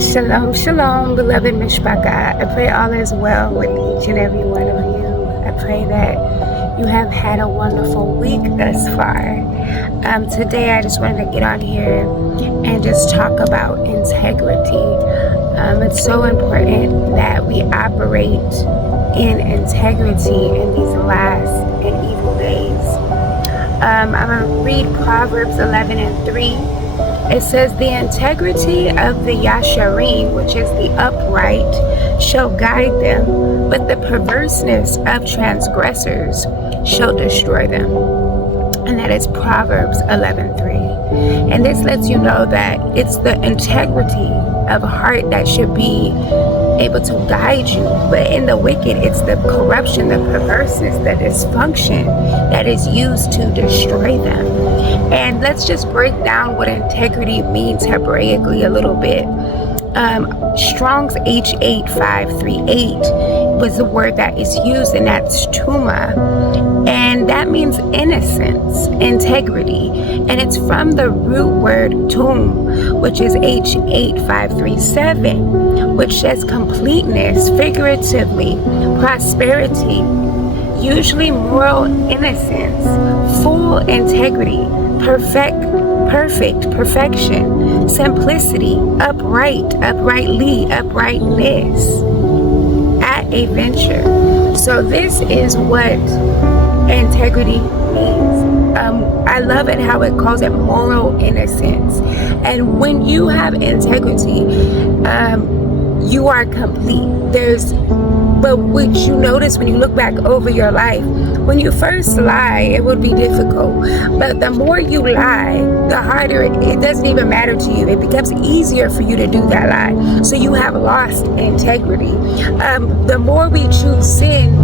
Shalom, shalom, beloved Mishpachah. I pray all is well with each and every one of you. I pray that you have had a wonderful week thus far. Today I just wanted to get on here and just talk about integrity. It's so important that we operate in integrity in these last and evil days. I'm going to read Proverbs 11:3. It says, the integrity of the Yasharim, which is the upright, shall guide them, but the perverseness of transgressors shall destroy them. And that is Proverbs 11:3. And this lets you know that it's the integrity of heart that should be able to guide you. But in the wicked, it's the corruption, the perverseness, the dysfunction that is used to destroy them. And let's just break down what integrity means Hebraically a little bit. Strong's H8538 was the word that is used, and that's tuma. And that means innocence, integrity. And it's from the root word tum, which is H8537, which says completeness, figuratively, prosperity, usually moral innocence, full integrity, perfection, simplicity, uprightly, uprightness, at a venture. So this is what integrity means. I love it how it calls it moral innocence. And when you have integrity, you are complete. But what you notice when you look back over your life, when you first lie, it would be difficult. But the more you lie, the harder it doesn't even matter to you. It becomes easier for you to do that lie. So you have lost integrity. The more we choose sin,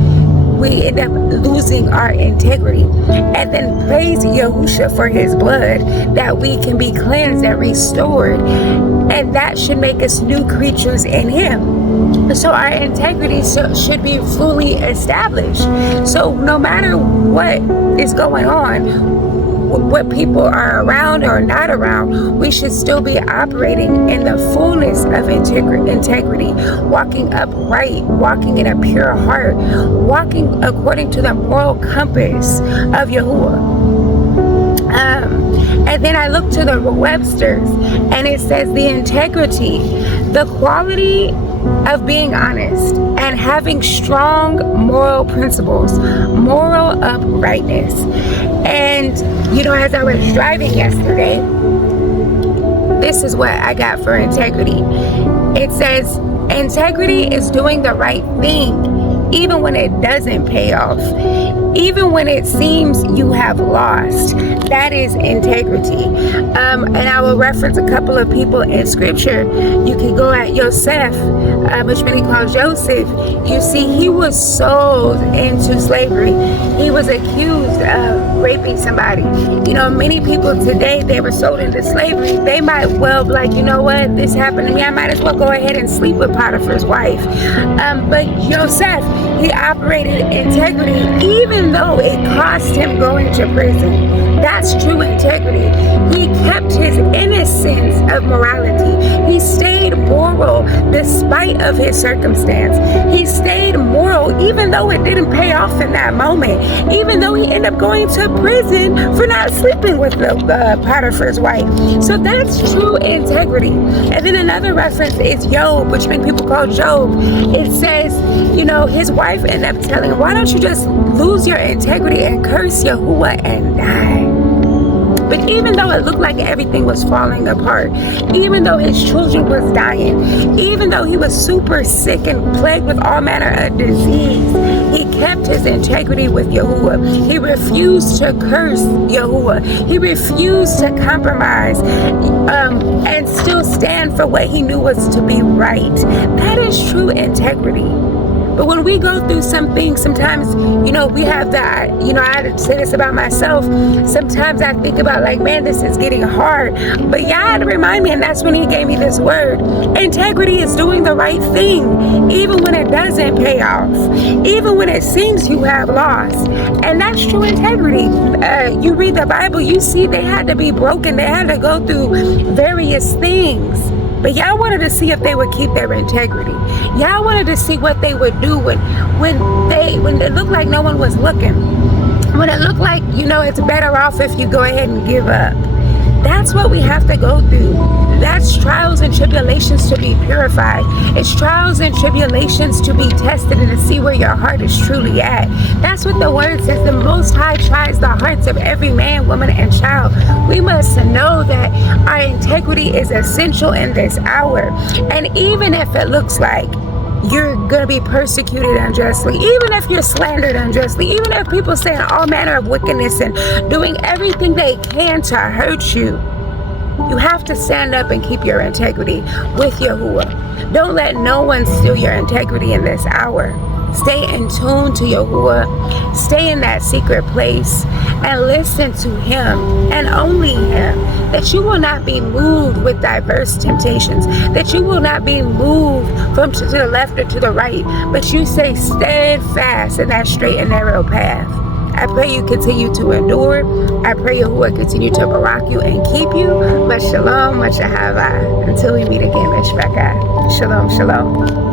we end up losing our integrity. And then praise Yahusha for his blood, that we can be cleansed and restored. And that should make us new creatures in him. So our integrity should be fully established. So no matter what is going on, what people are around or not around, we should still be operating in the fullness of integrity, walking upright, walking in a pure heart, walking according to the moral compass of Yahuwah. And then I look to the Webster's, and it says the integrity, the quality of being honest and having strong moral principles, moral uprightness. And as I was driving yesterday, this is what I got for integrity. It says integrity is doing the right thing even when it doesn't pay off, even when it seems you have lost. That is integrity. And I will reference a couple of people in scripture. You can go at Yosef, which many call Joseph. You see, he was sold into slavery. He was accused of raping somebody. Many people today, they were sold into slavery. They might well be like, you know what, this happened to me, I might as well go ahead and sleep with Potiphar's wife. But Joseph, he operated integrity even though it cost him going to prison. That's true integrity. He kept his innocence of morality. He stayed moral despite of his circumstance. He stayed moral even though it didn't pay off in that moment. Even though he ended up going to prison for not sleeping with Potiphar's wife. So that's true integrity. And then another reference is Job, which many people call Job. It says, his wife ended up telling him, why don't you just lose your integrity and curse Yahuwah and die? But even though it looked like everything was falling apart, even though his children was dying, even though he was super sick and plagued with all manner of disease, he kept his integrity with Yahuwah. He refused to curse Yahuwah. He refused to compromise and still stand for what he knew was to be right. That is true integrity. But when we go through some things, sometimes, we have that, I had to say this about myself. Sometimes I think about like, man, this is getting hard. But Yah had to remind me, and that's when he gave me this word. Integrity is doing the right thing, even when it doesn't pay off, even when it seems you have lost. And that's true integrity. You read the Bible, you see they had to be broken. They had to go through various things. But y'all wanted to see if they would keep their integrity. Y'all wanted to see what they would do when it looked like no one was looking. When it looked like, it's better off if you go ahead and give up. That's what we have to go through. That's trials and tribulations to be purified. It's trials and tribulations to be tested and to see where your heart is truly at. That's what the word says. The Most High tries the hearts of every man, woman, and child. We must know that our integrity is essential in this hour. And even if it looks like you're going to be persecuted unjustly, even if you're slandered unjustly, even if people saying all manner of wickedness and doing everything they can to hurt you, you have to stand up and keep your integrity with Yahuwah. Don't let no one steal your integrity in this hour. Stay in tune to Yahuwah. Stay in that secret place and listen to Him and only Him. That you will not be moved with diverse temptations. That you will not be moved from to the left or to the right. But you stay steadfast in that straight and narrow path. I pray you continue to endure. I pray Yahuwah continue to barak you and keep you. Much shalom, much ahava. Until we meet again, Mishpachah. Shalom, shalom.